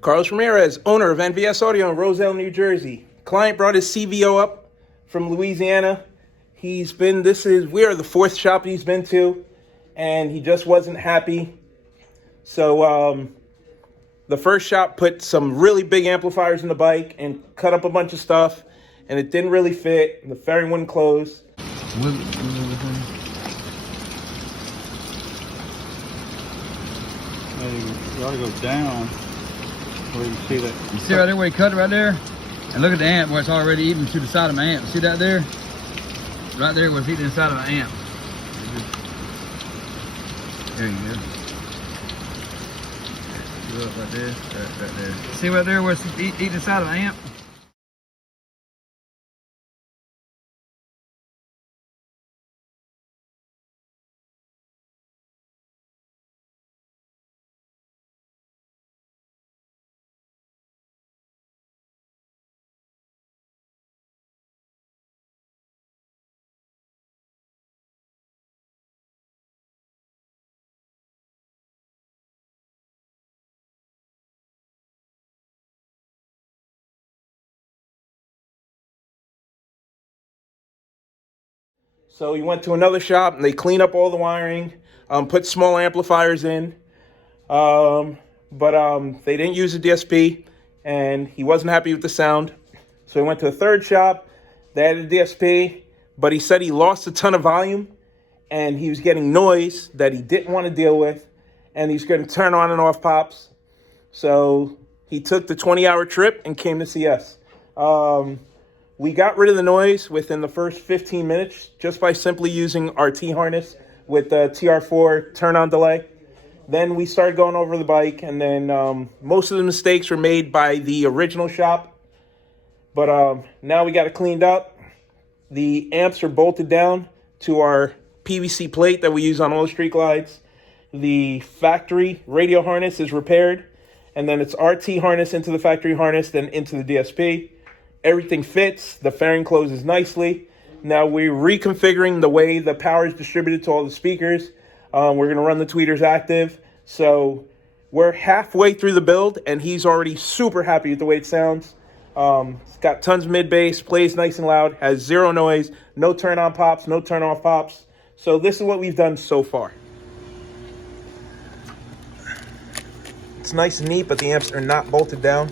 Carlos Ramirez, owner of NVS Audio in Roselle, New Jersey. Client brought his CVO up from Louisiana. We are the fourth shop he's been to, and he just wasn't happy. So the first shop put some really big amplifiers in the bike and cut up a bunch of stuff, and it didn't really fit, and the fairing wouldn't close. You ought to go down where you see that. You see right there where he cut it right there? And look at the amp where it's already eating to the side of my amp. See that there? Right there was eating inside of my amp. There you go. Look right there, right there. See right there where it's eating inside of my amp? So he went to another shop and they cleaned up all the wiring, put small amplifiers in, but they didn't use a DSP, and he wasn't happy with the sound. So he went to a third shop. They had a DSP, but he said he lost a ton of volume and he was getting noise that he didn't want to deal with, and he's going to turn on and off pops. So he took the 20-hour trip and came to see us. We got rid of the noise within the first 15 minutes just by simply using our T-harness with the TR4 turn-on delay. Then we started going over the bike, and then most of the mistakes were made by the original shop. But now we got it cleaned up. The amps are bolted down to our PVC plate that we use on all the Street Glides. The factory radio harness is repaired, and then it's our T-harness into the factory harness, then into the DSP. Everything fits. The fairing closes nicely. Now we're reconfiguring the way the power is distributed to all the speakers. We're going to run the tweeters active. So we're halfway through the build, and he's already super happy with the way it sounds. It's got tons of mid-bass, plays nice and loud, has zero noise, no turn-on pops, no turn-off pops. So this is what we've done so far. It's nice and neat, but the amps are not bolted down.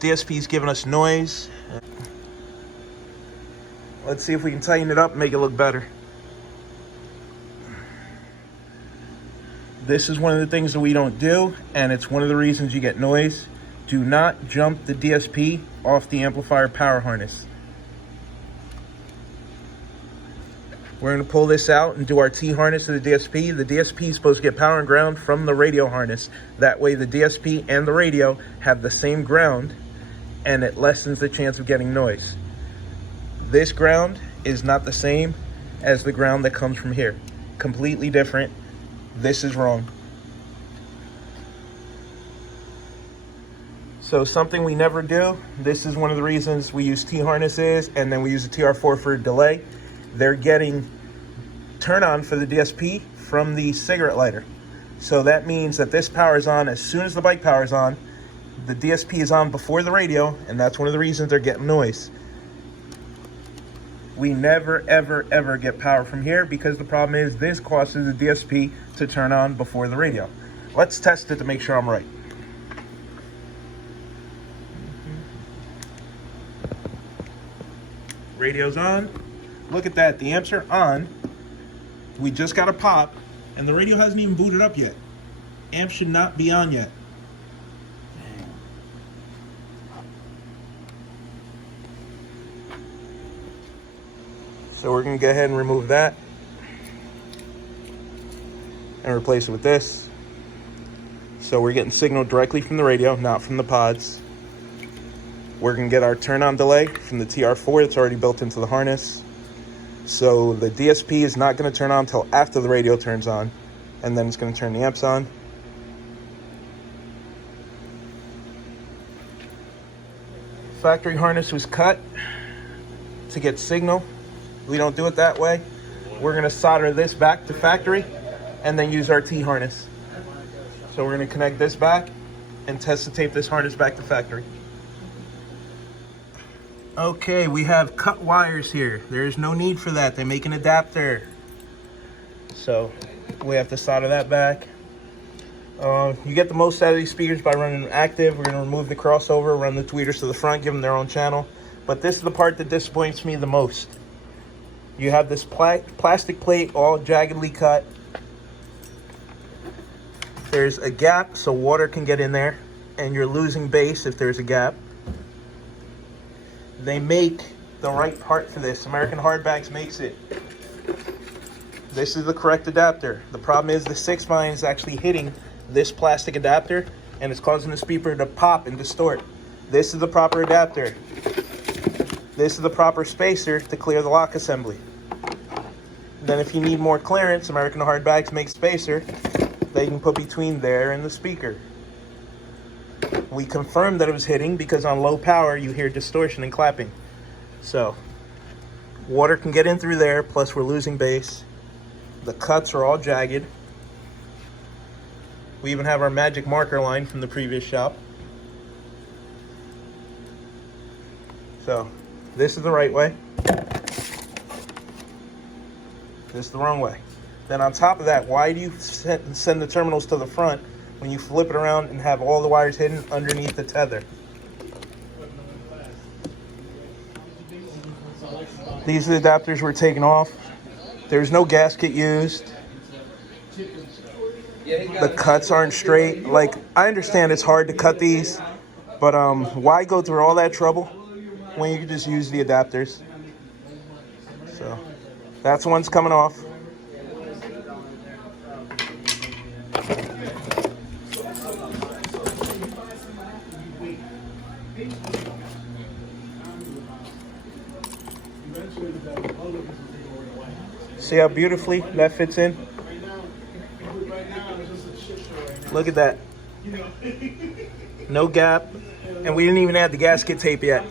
DSP is giving us noise. Let's see if we can tighten it up and make it look better. This is one of the things that we don't do, and it's one of the reasons you get noise. Do not jump the DSP off the amplifier power harness. We're going to pull this out and do our T-harness to the DSP. The DSP is supposed to get power and ground from the radio harness. That way the DSP and the radio have the same ground, and it lessens the chance of getting noise. This ground is not the same as the ground that comes from here. Completely different. This is wrong. So something we never do, this is one of the reasons we use T-harnesses, and then we use the TR4 for delay. They're getting turn on for the DSP from the cigarette lighter. So that means that this power is on as soon as the bike power is on. The DSP is on before the radio, and that's one of the reasons they're getting noise. We never, ever, ever get power from here because the problem is this causes the DSP to turn on before the radio. Let's test it to make sure I'm right. Radio's on. Look at that, the amps are on. We just got a pop, and the radio hasn't even booted up yet. Amp should not be on yet. So we're gonna go ahead and remove that and replace it with this. So we're getting signal directly from the radio, not from the pods. We're gonna get our turn on delay from the TR4 that's already built into the harness. So the DSP is not gonna turn on until after the radio turns on, and then it's gonna turn the amps on. Factory harness was cut to get signal. We don't do it that way. We're gonna solder this back to factory and then use our T-harness. So we're going to connect this back and test to tape this harness back to factory. Okay, we have cut wires here. There's no need for that. They make an adapter. So we have to solder that back. You get the most out of these speakers by running them active. We're going to remove the crossover, run the tweeters to the front, give them their own channel. But this is the part that disappoints me the most. You have this plastic plate all jaggedly cut. There's a gap so water can get in there, and you're losing bass if there's a gap. They make the right part for this. American Hardbags makes it. This is the correct adapter. The problem is the 6-9 is actually hitting this plastic adapter, and it's causing the speaker to pop and distort. This is the proper adapter. This is the proper spacer to clear the lock assembly. Then if you need more clearance, American Hardbags make spacer that you can put between there and the speaker. We confirmed that it was hitting because on low power you hear distortion and clapping. So water can get in through there, plus we're losing bass. The cuts are all jagged. We even have our magic marker line from the previous shop. So this is the right way. This is the wrong way. Then on top of that, why do you send the terminals to the front when you flip it around and have all the wires hidden underneath the tether? These are the adapters we're taking off. There's no gasket used. The cuts aren't straight. Like, I understand it's hard to cut these, but why go through all that trouble when you can just use the adapters? So that's the one's coming off. See how beautifully that fits in? Look at that. No gap. And we didn't even add the gasket tape yet.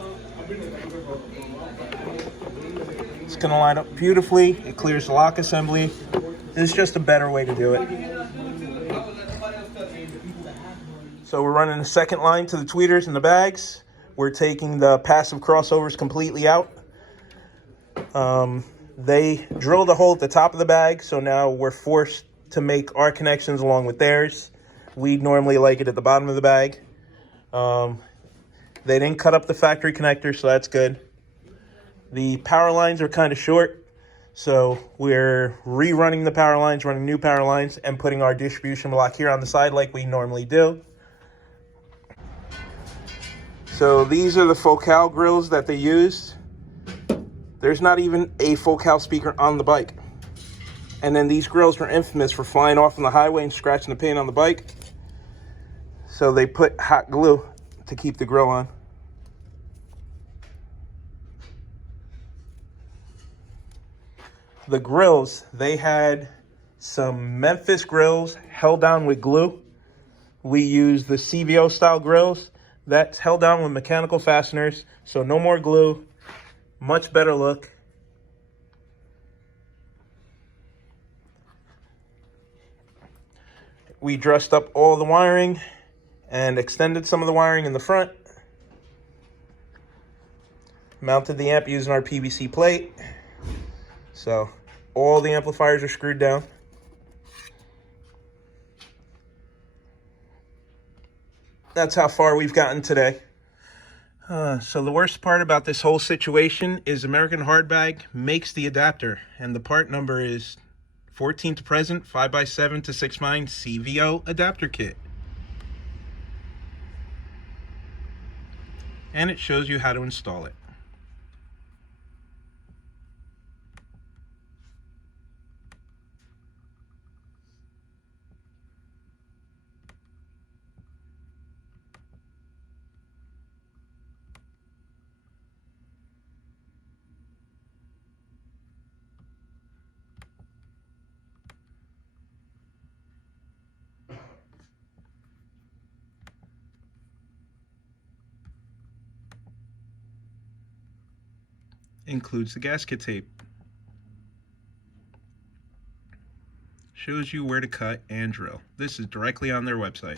It's going to line up beautifully. It clears the lock assembly. It's just a better way to do it. So we're running a second line to the tweeters and the bags. We're taking the passive crossovers completely out. They drilled a hole at the top of the bag, so now we're forced to make our connections along with theirs. We normally like it at the bottom of the bag. They didn't cut up the factory connector, so that's good. The power lines are kind of short, so we're rerunning the power lines, running new power lines, and putting our distribution block here on the side like we normally do. So these are the Focal grills that they used. There's not even a Focal speaker on the bike. And then these grills are infamous for flying off on the highway and scratching the paint on the bike. So they put hot glue to keep the grill on. The grills, they had some Memphis grills held down with glue. We used the Cvo style grills. That's held down with mechanical fasteners, so no more glue. Much better look. We dressed up all the wiring and extended some of the wiring in the front. Mounted the amp using our PVC plate. So all the amplifiers are screwed down. That's how far we've gotten today. So the worst part about this whole situation is American Hardbag makes the adapter, and the part number is 14 to present 5x7 to 6x9 Cvo adapter kit. And it shows you how to install it. Includes the gasket tape. shows you where to cut and drill. This is directly on their website.